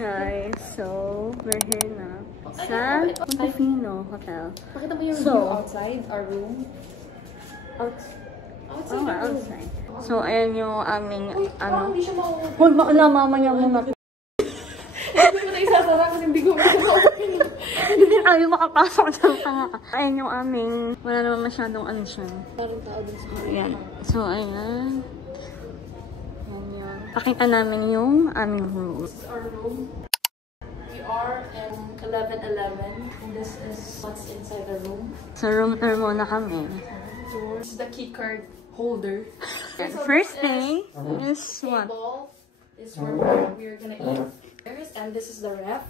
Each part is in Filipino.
Guys, so we're here na sa Montefino Hotel. Pakita mo yung view outside our room. Outside. So, ayan yung aming, ano. Huwag mamaya muna. Hindi ko na isasara kasi hindi ko ma-open. Hindi tayo makapasok ng tanga. Ayan yung aming, wala naman masyadong ano siya. Parang tao din sa Ayan. So, ayan. Pakita namin yung aming room. This is our room. We are in 1111. And this is what's inside the room. Sa room tour muna kami. This is the key card holder. First thing is what? This is where we're gonna eat. And this is the ref.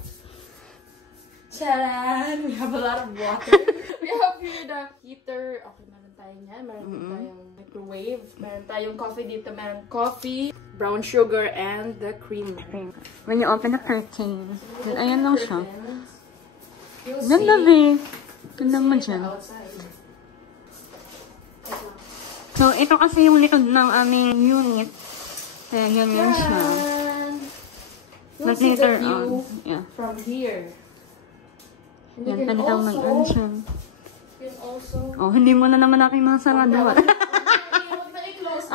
Charan! We have a lot of water. We have here the heater. Okay, meron tayo niyan. Meron tayong microwave. Meron tayong coffee dito. Meron coffee, brown sugar, and the cream. When you open the curtain, then ayan lang siya. You'll Ganda, see. Ganda mo dyan. Outside. So, ito kasi yung likod ng aming unit. Kaya ganyan siya. You'll see the view Yeah. from here. And Yan, you can panitang also, mag-ansyon. you can also, Oh, hindi mo na naman natin masarado. Huwag na i-close.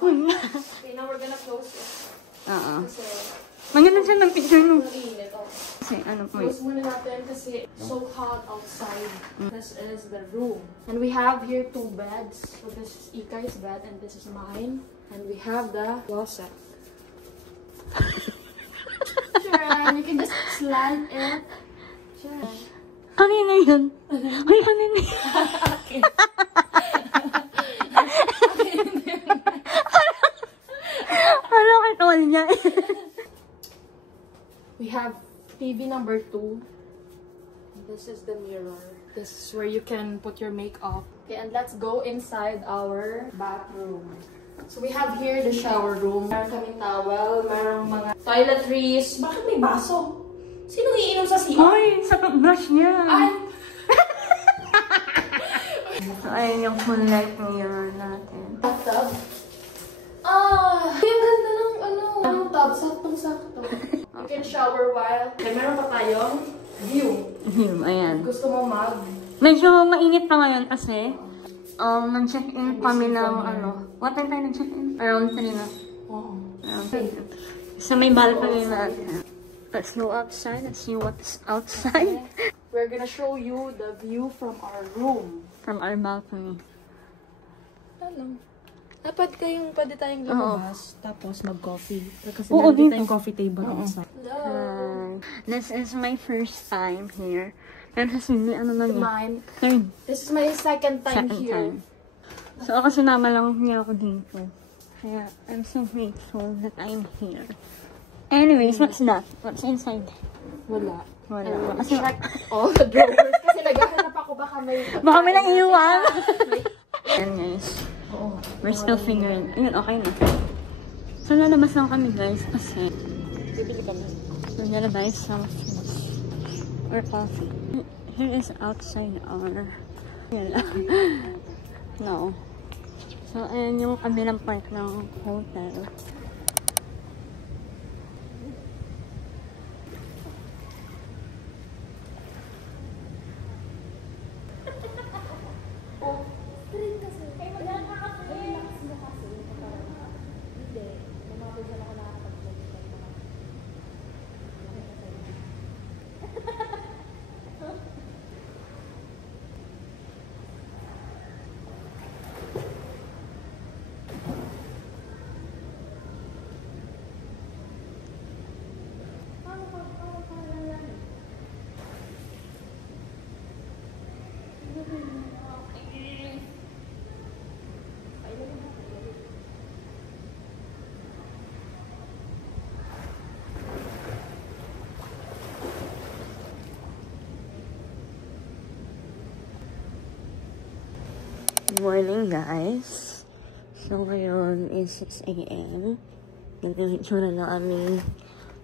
Okay, now we're gonna close it. Kasi, Maganda siya ng picture mo. mainit. Kasi ano po Close muna natin kasi so hot outside. This is the room. And we have here two beds. So this is Ikai's bed and this is mine. And we have the closet. Sure, you can just slant it. Sure. Kanina yun. Ay, kanina yun. Ano kitol niya? We have TV number 2. This is the mirror. This is where you can put your makeup. Okay, and let's go inside our bathroom. So we have here the shower room. Meron kaming towel, merong mga toiletries. Bakit may baso? Sinong iinom sa CR? Ay, sa brush niya. Ay! So, ayun yung full light mirror natin. Bathtub. Yung ganda ng ng tub. Saktong-sakto. You can shower while. Okay, meron pa tayong view. Ayan. Gusto mo Medyo mainit pa ngayon kasi nag-check-in kami ng what time tayo nag-check-in? Around 3 na. Oo. Around 3. So, may balcony natin. Let's go outside. Let's see what's outside. We're gonna show you the view from our room. From our balcony. Ano? Pwede tayong lumabas, tapos mag-coffee. Kasi Oo, meron dito. tayong coffee table outside. This is my first time here. Pero kasi hindi, Mine. Third. This is my second time here. So, ako sinama lang niya ako dito. Kaya, I'm so grateful that I'm here. Anyways, what's that? What's inside? Wala. Kasi, Check all the drawers. Kasi naghahanap ako baka may nang iwan. Ayan guys. We're still figuring. Ayun, okay na. So, lalabas lang kami guys kasi bibili kami. we're gonna buy some fruits or coffee. Here is outside our no. So, ayan yung kabilang part ng hotel. Good morning, guys. So, ngayon is 6 a.m. Nag-itsura na aming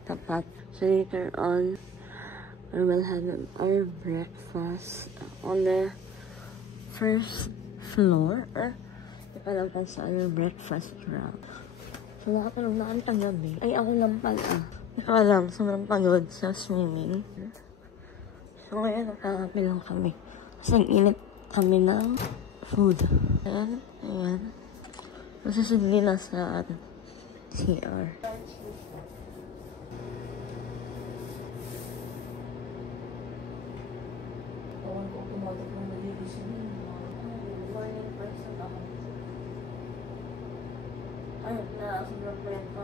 tapat. So, later on, we will have our breakfast on the first floor. Hindi pa lang pa sa our breakfast round. So, nakatulog na kami paggabi. Ay, ako lang pala. Hindi ko alam, sobrang pagod sa swimming. So, ngayon, nakakapi lang kami. Kasi init kami ng food. Ayan, ayan. Masusugli na sa CR. Ay, na sobrang payat ko.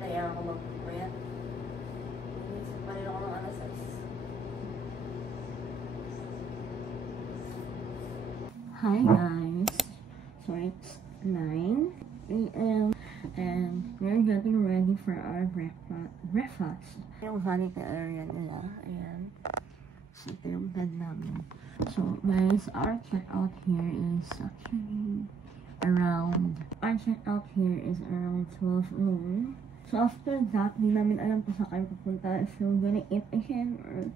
Kaya ako magpapayat. Inisip pa rin ako ng alas 6. Hi guys. So it's 9 a.m. and we're getting ready for our breakfast. Yung vanity area nila. Ayan. So ito yung bed namin. So guys, our checkout here is actually around 12 noon. So after that, di namin alam kung saan kayo pupunta. If we're gonna eat again or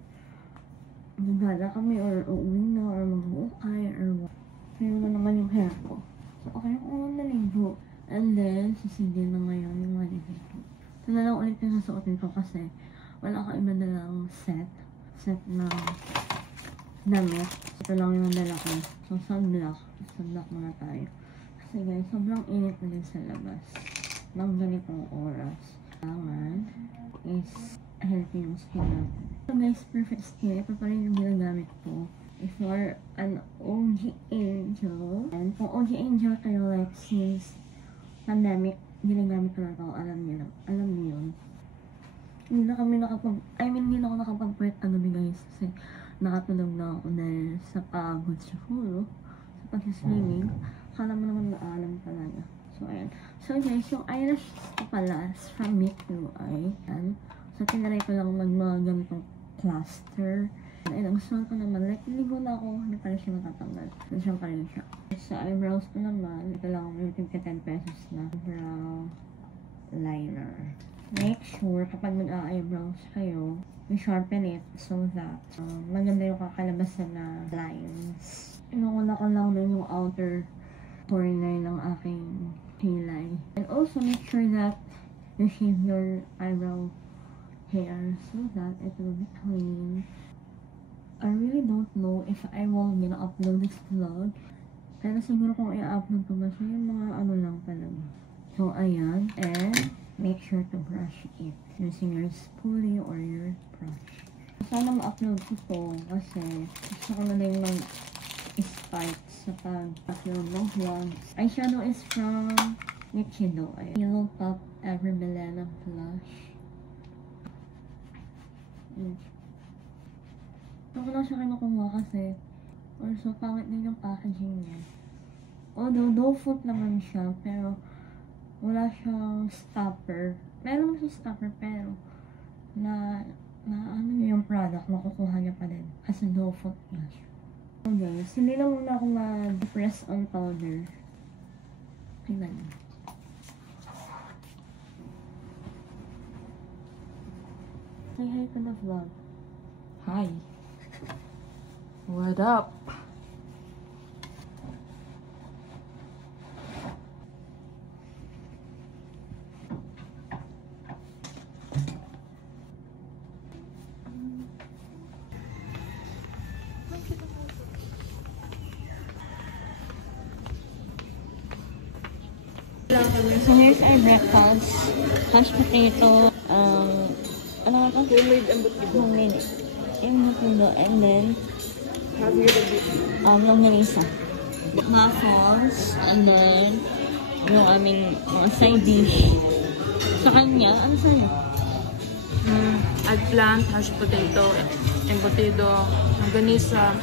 nagala kami or uuwi na or mag-uukay or what. Kaya naman yung hair ko. So okay ako naligo. And then, sisigil na ngayon yung maligo. Ito na lang ulit yung sasuotin ko kasi wala ka iba na lang set na damit. Ito lang yung dala ko. So sunblock muna tayo. Kasi guys, sobrang init na din sa labas. Nang ganitong oras. Kailangan is healthy yung skin natin. So guys, perfect skin. Ito pa rin yung ginagamit ko. If you're an OG Angel, and kung OG Angel kayo like since pandemic, ginagamit ko na ito, alam niyo yun. Hindi na ako nakapag-pwet kagabi guys, kasi nakatulog na ako dahil sa pagod siguro, sa pag-swimming, kala mo naman naalam talaga. So, ayan. So guys, yung eyelash ko pala is from Meet UI. Ayan. So, tinaray ko lang mga ganitong cluster. And ang gusto ko naman, like, ligo na ako, hindi pa rin siya matatanggal. Nandiyan pa rin siya. Sa eyebrows ko naman, ito lang, may 10 pesos na brow liner. Make sure, kapag mag-eyebrows kayo, you sharpen it so that maganda yung kakalabasan na lines. Inuuna ko lang din yung outer corner ng aking kilay. And also, make sure that you shave your eyebrow hair so that it will be clean. I really don't know if I will gonna upload this vlog. Pero siguro kung i-upload ko masya yung mga ano lang talaga. So, ayan. And make sure to brush it using your spoolie or your brush. Sana ma-upload ko to kasi gusto ko na din mag-start sa pag-upload ng vlogs. Eyeshadow is from Nichido. Yellow Pop Ever Milena Blush. Ako lang siya kinukuha kasi also pangit din yung packaging niya. Although doe foot naman siya pero wala siyang stopper. Meron siya stopper pero na ano yung product makukuha niya pa din kasi doe foot na siya. So guys, hindi lang muna ako mag-press on powder. Tingnan niyo. Say hi to the vlog. Hi. What up? So here's our breakfast. Mashed potato, ano nga ito? Homemade embutido. And then, longganisa. Waffles. And then, yung aming side dish. Sa kanya, ano sa'yo? Eggplant, mashed potato, embutido, longganisa,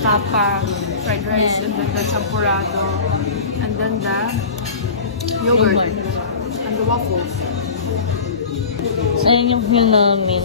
tapa, fried rice, and then the champurrado, and then the yogurt, and the waffles. So, yun yung meal namin.